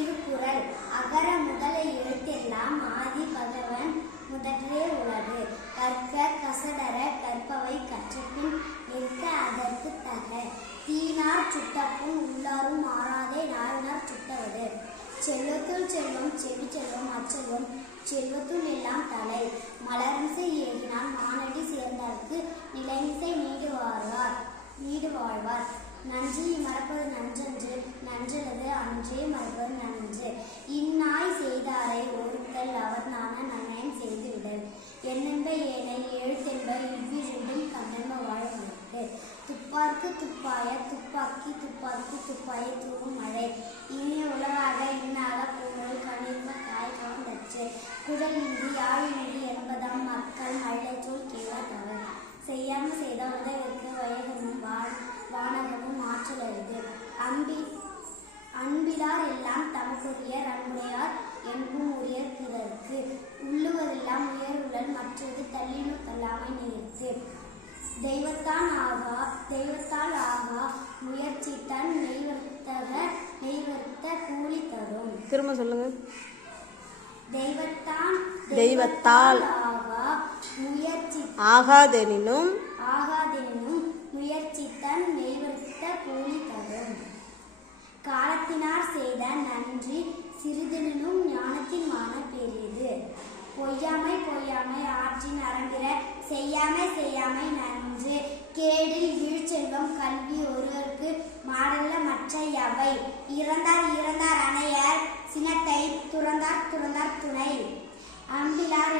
திருக்குறள். அகர முதல எழுத்தெல்லாம் ஆதி பகவன் முதற்றே உள்ளது. கற்க கசடர கற்பவை கற்றப்பின் நிற்க அதற்கு தக. தீனார் சுட்டப்பும் உள்ளாரும் மாறாதே நாளினார் சுட்டவது. செல்வத்துள் செல்லும் செவி செல்லும் அச்செல்லும் செல்வத்துள் எல்லாம் வாழ்வார் மறப்பது நன்றன்று நன்றல்லது அன்றே மறப்பது நன்று இந்நாய் செய்தாரை ஒருத்தல் அவர் நான நன்னயம் செய்துவிடல். என்னென்ப ஏனை எழுத்தென்ப இவ்விரண்டும் கண்ணென்ப வாழ்வதற்கு துப்பார்க்கு துப்பாய துப்பாக்கி துப்பாக்கி துப்பாய தூவும் மழை. இனிய உலகாக இன்னாக பூங்கல் கணிர்ம தாய் கவர்ந்தச்சு குடல் இன்றி யாழின்றி என்பதாம் மக்கள் மழை சொல் தவறு செய்யாமல் தெய்வத்தான் ஆகா தெய்வத்தால் ஆகா முயற்சி தன் நெய்வர்த்தக நெய்வர்த்த கூலி தரும். திரும்ப சொல்லுங்க. தெய்வத்தான் தெய்வத்தால் ஆகா முயற்சி ஆகாதெனினும் ஆகாதெனும் முயற்சி தன் நெய்வர்த்த கூலி தரும். காலத்தினார் செய்த நன்றி சிறிதெனினும் ஞானத்தின் மான பெரியது. பொய்யாமை பொய்யாமை ஆற்றின் அரங்கிற செய்யாமை செய்யாமை நன்று. கேடில் வீழ்ச்செல்வம் கல்வி ஒருவருக்கு மாடல்ல மற்ற எவை இறந்தார் இறந்தார் அணையர் சினத்தை துறந்தார் துறந்தார் துணை. அம்பிலார்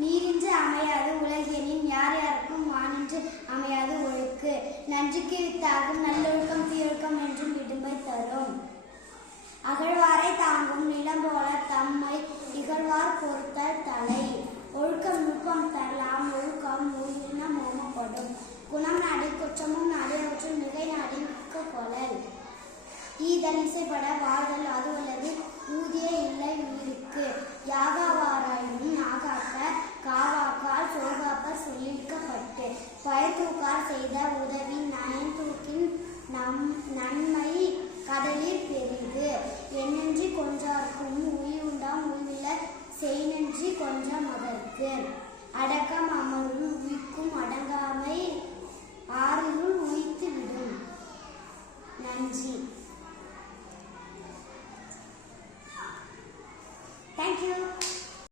நீரின்று அமையாது உலகெனின் யார் யாருக்கும் வானின்று அமையாது ஒழுக்கு. நன்றிக்கு வித்தாகும் நல்லொழுக்கம் தீயொழுக்கம் என்றும் விடுமை தரும். அகழ்வாரை தாங்கும் நிலம் போல தம்மை இகழ்வார் பொறுத்தல் தலை. ஈதல் இசைப்பட வாழ்தல் அதுவல்லது ஊதிய இல்லை உயிருக்கு. யாகாவாராயினும் நாகாக்க காவாக்கால் சோகாப்ப சொல்லிக்கப்பட்டு பயத்தூக்கார் செய்த உதவி நயன்தூக்கின் நம் நன்மை கடலில் பெரிது. என்னென்றி கொஞ்சார்க்கும் உயிருண்டாம் உய்வில செய்நன்றி கொஞ்சம் அதற்கு. அடக்கம் அமரும்